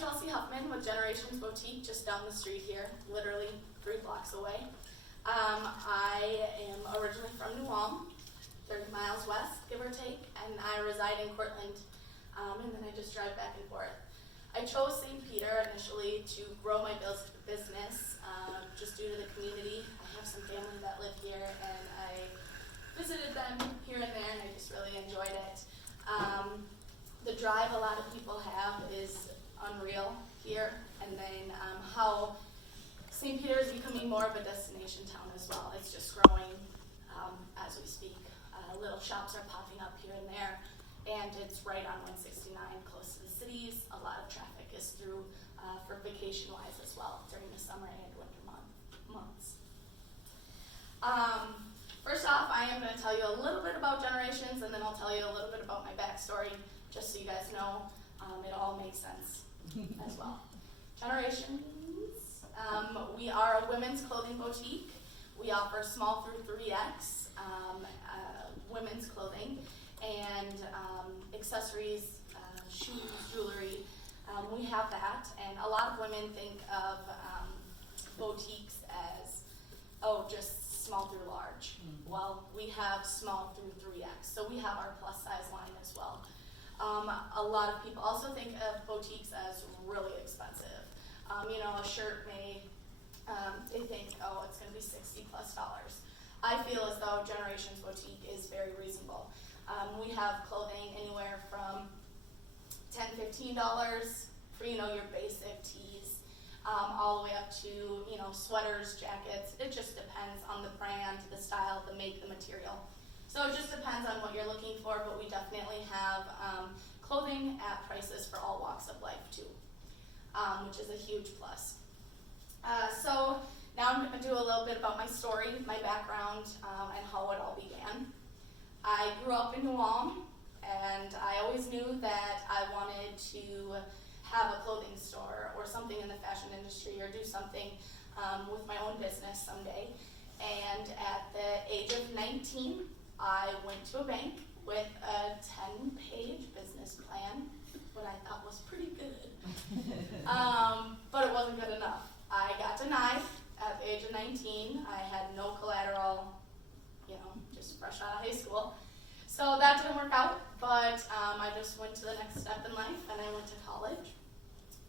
Chelsea Huffman with Generations Boutique, just down the street here, literally 3 blocks away. I am originally from New Ulm, 30 miles west, give or take, and I reside in Cortland, and then I just drive back and forth. I chose St. Peter initially to grow my business, just due to the community. I have some family that live here, and I visited them here and there, and I just really enjoyed it. The drive a lot of people have is unreal here, and then how St. Peter is becoming more of a destination town as well. It's just growing as we speak. Little shops are popping up here and there, and it's right on 169, close to the cities. A lot of traffic is through for vacation-wise as well during the summer and winter months. First off, I am going to tell you a little bit about Generations, and then I'll tell you a little bit about my backstory, just so you guys know it all makes sense as well. Generations, we are a women's clothing boutique. We offer small through 3X women's clothing and accessories, shoes, jewelry. We have that, and a lot of women think of boutiques as, oh, just small through large. Well, we have small through 3X, so we have our plus size line as well. A lot of people also think of boutiques as really expensive. A shirt may, they think, oh, it's going to be $60+. I feel as though Generations Boutique is very reasonable. We have clothing anywhere from $10, $15 for, your basic tees, all the way up to, sweaters, jackets. It just depends on the brand, the style, the make, the material. So it just depends on what you're looking for, but we definitely have clothing at prices for all walks of life too, which is a huge plus. So now I'm going to do a little bit about my story, my background, and how it all began. I grew up in New Ulm, and I always knew that I wanted to have a clothing store or something in the fashion industry or do something with my own business someday. And at the age of 19, I went to a bank with a 10-page business plan, what I thought was pretty good. But it wasn't good enough. I got denied at the age of 19. I had no collateral, just fresh out of high school. So that didn't work out, but I just went to the next step in life, and I went to college.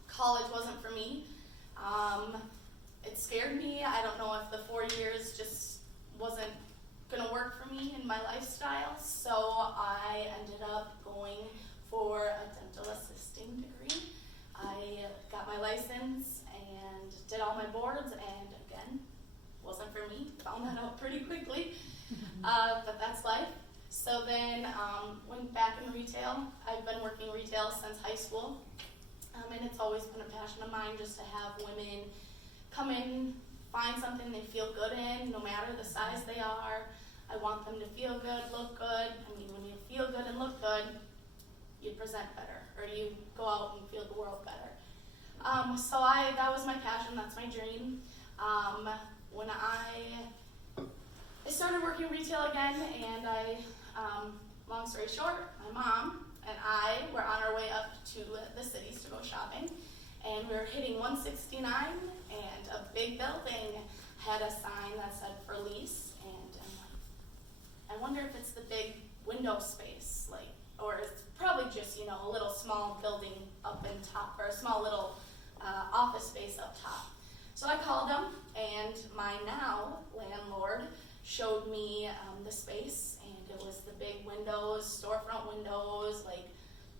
College wasn't for me. It scared me. I don't know if the 4 years just wasn't going to work for me in my lifestyle, so I ended up going for a dental assisting degree. I got my license and did all my boards, and again, wasn't for me. Found that out pretty quickly, but that's life. So then went back in retail. I've been working retail since high school, and it's always been a passion of mine just to have women come in, find something they feel good in, no matter the size they are. I want them to feel good, look good. I mean, when you feel good and look good, you present better, or you go out and feel the world better. So that was my passion, that's my dream. When I started working retail again, and long story short, my mom and I were on our way up to the cities to go shopping, and we were hitting 169, and a big building had a sign that said for lease, and I'm like, I wonder if it's the big window space, or it's probably just, a little small building up in top, or a small little office space up top. So I called them, and my now landlord showed me the space, and it was the big windows, storefront windows,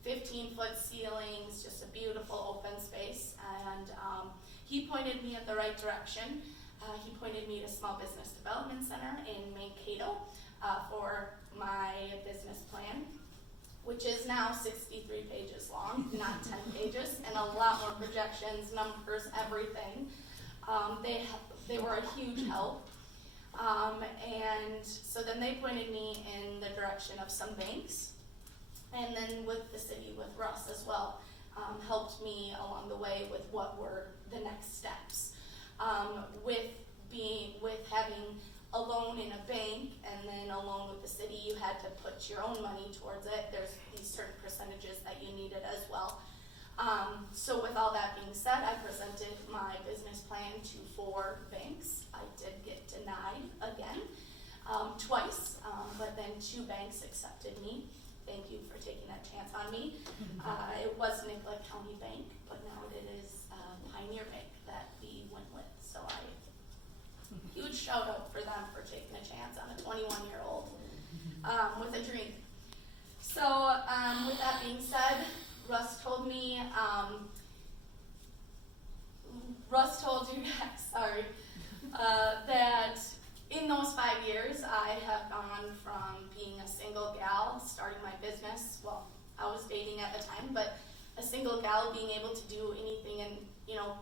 15-foot ceilings, just a beautiful open space, and he pointed me in the right direction. He pointed me to Small Business Development Center in Mankato for my business plan, which is now 63 pages long, not 10 pages, and a lot more projections, numbers, everything. They were a huge help. And so then they pointed me in the direction of some banks, and then with the city, with Russ as well, helped me along the way with what were the next steps. With having a loan in a bank and then a loan with the city, you had to put your own money towards it. There's these certain percentages that you needed as well. So with all that being said, I presented my business plan to 4 banks. I did get denied again, twice, but then 2 banks accepted me. Thank you for taking that chance on me. It was Nicollet County Bank, but now it is Pioneer Bank that we went with. So huge shout out for them for taking a chance on a 21-year-old with a dream. So with that being said, Russ told you guys, sorry, that in those 5 years, I have gone from being a single gal, starting my business. Well, I was dating at the time, but a single gal being able to do anything and,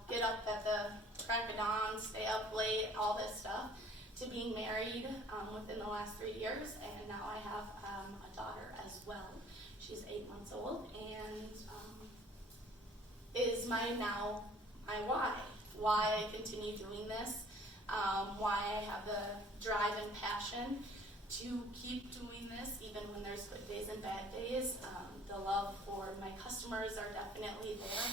get up at the crack of dawn, stay up late, all this stuff, to being married within the last 3 years. And now I have a daughter as well. She's 8 months old and is my why I continue doing this. Why I have the drive and passion to keep doing this even when there's good days and bad days. The love for my customers are definitely there.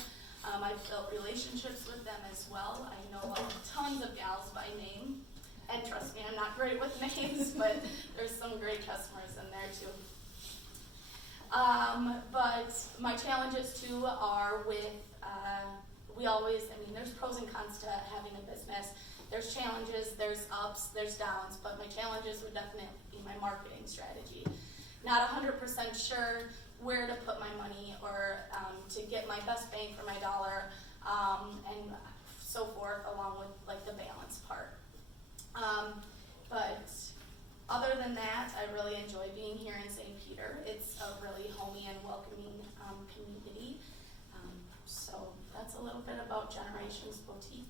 I've built relationships with them as well. I know tons of gals by name, and trust me, I'm not great with names, but there's some great customers in there too. But my challenges too are with, there's pros and cons to having a business. There's challenges, there's ups, there's downs, but my challenges would definitely be my marketing strategy. Not 100% sure where to put my money or to get my best bang for my dollar and so forth, along with like the balance part. But other than that, I really enjoy being here in St. Peter. It's a really homey and welcoming community. So that's a little bit about Generations Boutique.